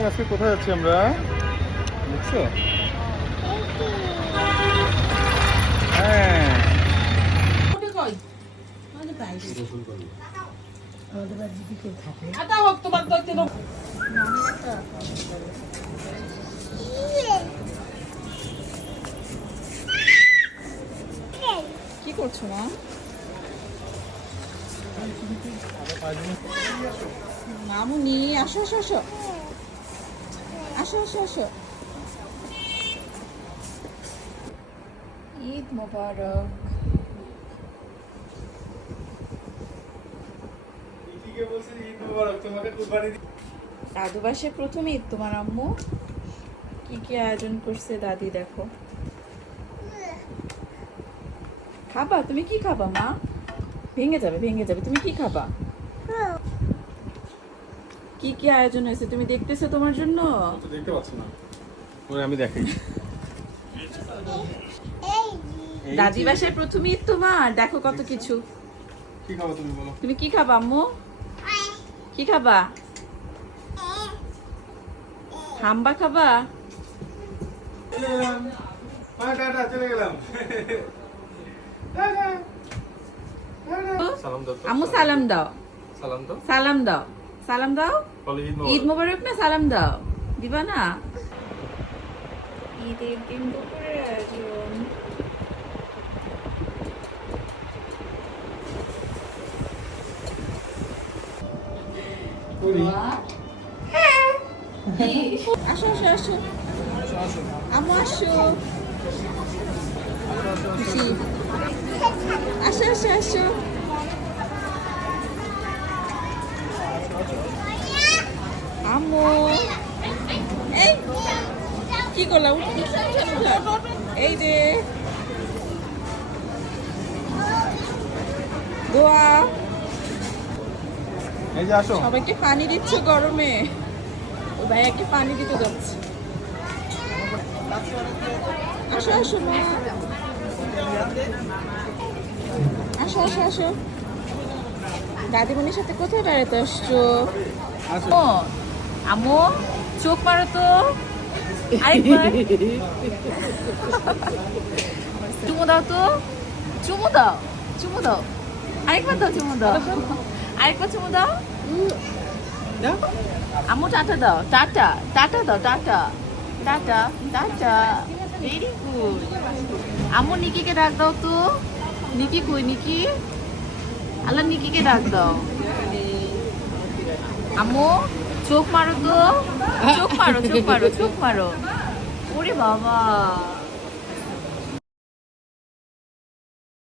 মামনি আজকে কোথায় যাচ্ছি আমরা দেখছো? হ্যাঁ কি করছো মা? মামুনি আসো আসো আসো আসো আসো আসো। ঈদ মোবারক। দাদু বাসে প্রথম ঈদ তোমার আম্মু। কি কি আয়োজন করছে দাদি দেখো। খাবা? তুমি কি খাবা মা? ভেঙে যাবে ভেঙে যাবে। তুমি কি খাবা? কি কি আয়োজন হয়েছে তুমি দেখতেছো তোমার জন্য? দেখতে পাচ্ছ না, আমি দেখাই। দাদি বাসায় প্রথম ঈদ তোমার, দেখো কত কিছু। কি খাবো তুমি বলো? তুমি কি খাবা আম্মু? কি খাবা? হাম্বা খাবা? চলে গেলাম। আম্মু সালাম দাও। সালাম তো সালাম দাও। সালাম দাও। ঈদ মোবারক না, সালাম দাও। দিবা না? ঈদের দিন দুপুরের আয়োজন। আসো আসো আসো আম্মু আসো। খুশি। আসো আসো আসো। আম্মু এই কি করলা? এই রে দোয়া। এই যে আসো। সবাইকে পানি দিচ্ছ গরমে? ও ভাইয়াকে পানি দিতে যাচ্ছে। আসো আসো মা। আসো আসো আসো। দাদিমণির সাথে কোথায় বেড়াতে আসছো? ও আম্মু চোখ মারো তো আরেকবার। চুমু দাও তো, চুমু দাও, চুমু দাও, আরেকবার দাও, চুমু দাও, আরেকবার চুমু দাও। আম্মু টাটা দাও, টাটা টাটা দাও, tata tata tata. Very good. আম্মু নিকিকে ডাক দাও তো। নিকি কই? নিকি আল্লাহ, নিকিকে ডাক দাও। আম্মু চোখ মারো তো, চোখ মারো, চোখ মারো, চোখ মারো। ওরে বাবা।